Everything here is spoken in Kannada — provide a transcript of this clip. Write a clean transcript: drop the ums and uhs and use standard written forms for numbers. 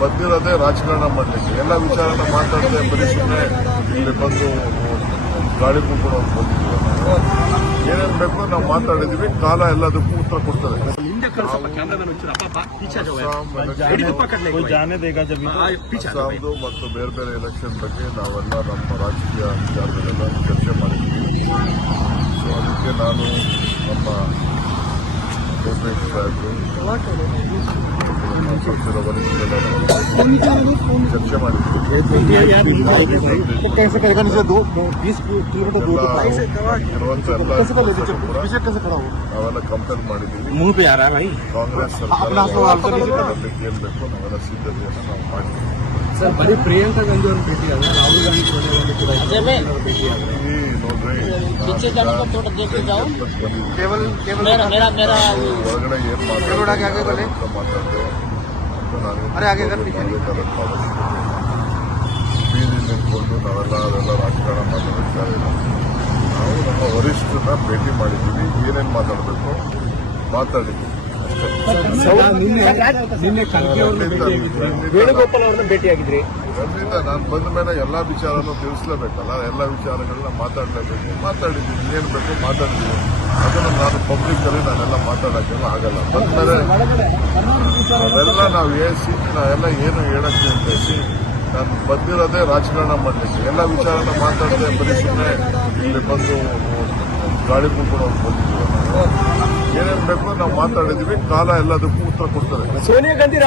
ಬಂದಿರೋದೇ ರಾಜಕಾರಣ ಮಾಡಲಿಕ್ಕೆ. ಎಲ್ಲ ವಿಚಾರನ ಮಾತಾಡದೆ ಬರೀ ಸುಮ್ಮನೆ ಇಲ್ಲಿ ಬಂದು ಗಾಳಿ ಕೂತ್ಕೊಂಡು ಬಂದಿದ್ದೀವಿ. ಏನೇನು ಬೇಕೋ ನಾವು ಮಾತಾಡಿದೀವಿ. ಕಾಲ ಎಲ್ಲದಕ್ಕೂ ಉತ್ತರ ಕೊಡ್ತದೆ. ಅಸ್ಸಾಂದು ಮತ್ತು ಬೇರೆ ಬೇರೆ ಎಲೆಕ್ಷನ್ ಬಗ್ಗೆ ನಾವೆಲ್ಲ ನಮ್ಮ ರಾಜಕೀಯ ವಿಚಾರಗಳೆಲ್ಲ ಚರ್ಚೆ ಮಾಡಿದ್ದೀವಿ. ಸೊ ಅದಕ್ಕೆ ನಾನು ನಮ್ಮ ಗೌರ್ಮೆಂಟ್ ಸಾಹೇಬರು ಪಕ್ಷದ ವರಿಷ್ಠರೆಲ್ಲ ಚರ್ಚೆ ಮಾಡಿದ್ದೀವಿ. ನಾವೆಲ್ಲ ಕಂಪೇರ್ ಮಾಡಿದ್ದೀವಿ. ಕಾಂಗ್ರೆಸ್ ಸರ್ಕಾರ ಏನ್ ಬೇಕು ನಾವೆಲ್ಲ ಸಿದ್ಧತೆಯನ್ನು ನಾವು ಮಾಡಿದ್ದೀವಿ. ಸರ್, ಬರೀ ಪ್ರಿಯಾಂಕಾ ಗಾಂಧಿ ಅವರು ಭೇಟಿ ಅಲ್ಲ, ರಾಹುಲ್ ಗಾಂಧಿ ಸೋನಿಯಾ ಗಾಂಧಿ ಕೂಡ ಹೊರಗಡೆ ಏನ್ ಮಾತಾಡ್ತೇವೆ ಬೀದಿ ನಿಂತ್ಕೊಂಡು ನಾವೆಲ್ಲ ಅದೆಲ್ಲ ರಾಜಕಾರಣ ಮಾತಾಡ್ತಾ ಇಲ್ಲ. ನಾವು ನಮ್ಮ ವರಿಷ್ಠರನ್ನ ಭೇಟಿ ಮಾಡಿದ್ದೀವಿ. ಏನೇನು ಮಾತಾಡಬೇಕು ಮಾತಾಡಿದ್ದೀವಿ. ನಿನ್ನೆ ಖರ್ಗೆ ಅವ್ರನ್ನ ವೇಣುಗೋಪಾಲ್ ಅವ್ರನ್ನ ಭೇಟಿಯಾಗಿದ್ರಿ. ಖಂಡಿತ ನಾನು ಬಂದ ಮೇಲೆ ಎಲ್ಲಾ ವಿಚಾರನೂ ತಿಳಿಸ್ಲೇಬೇಕಲ್ಲ. ಎಲ್ಲ ವಿಚಾರಗಳನ್ನ ಮಾತಾಡಲೇಬೇಕು. ಮಾತಾಡಿದ್ದೀನಿ. ಏನ್ ಬೇಕು ಮಾತಾಡಿದ್ದೀನಿ. ಅದನ್ನು ನಾನು ಪಬ್ಲಿಕ್ ಅಲ್ಲಿ ನಾನೆಲ್ಲ ಮಾತಾಡೋಕ್ಕೆಲ್ಲ ಆಗಲ್ಲ. ಬಂದ್ಮೇಲೆ ಅವೆಲ್ಲ ನಾವು ನಾವೆಲ್ಲ ಏನು ಹೇಳಕ್ಕೆ ಅಂತ ಹೇಳಿ ನಾನು ಬಂದಿರೋದೇ ರಾಜಕಾರಣ ಮಾಡಲಿಕ್ಕೆ. ಎಲ್ಲ ವಿಚಾರನ ಮಾತಾಡದೆ ಬರೀ ಸುಮ್ಮನೆ ಇಲ್ಲಿ ಬಂದು ಗಾಳಿ ಕೂತ್ಕೊಂಡು ಬಂದಿದ್ದೀವಿ. ಏನೇನು ಬೇಕೋ ನಾವು ಮಾತಾಡಿದೀವಿ. ಕಾಲ ಎಲ್ಲದಕ್ಕೂ ಉತ್ತರ ಕೊಡ್ತದೆ. ಸೋನಿಯಾ ಗಾಂಧಿ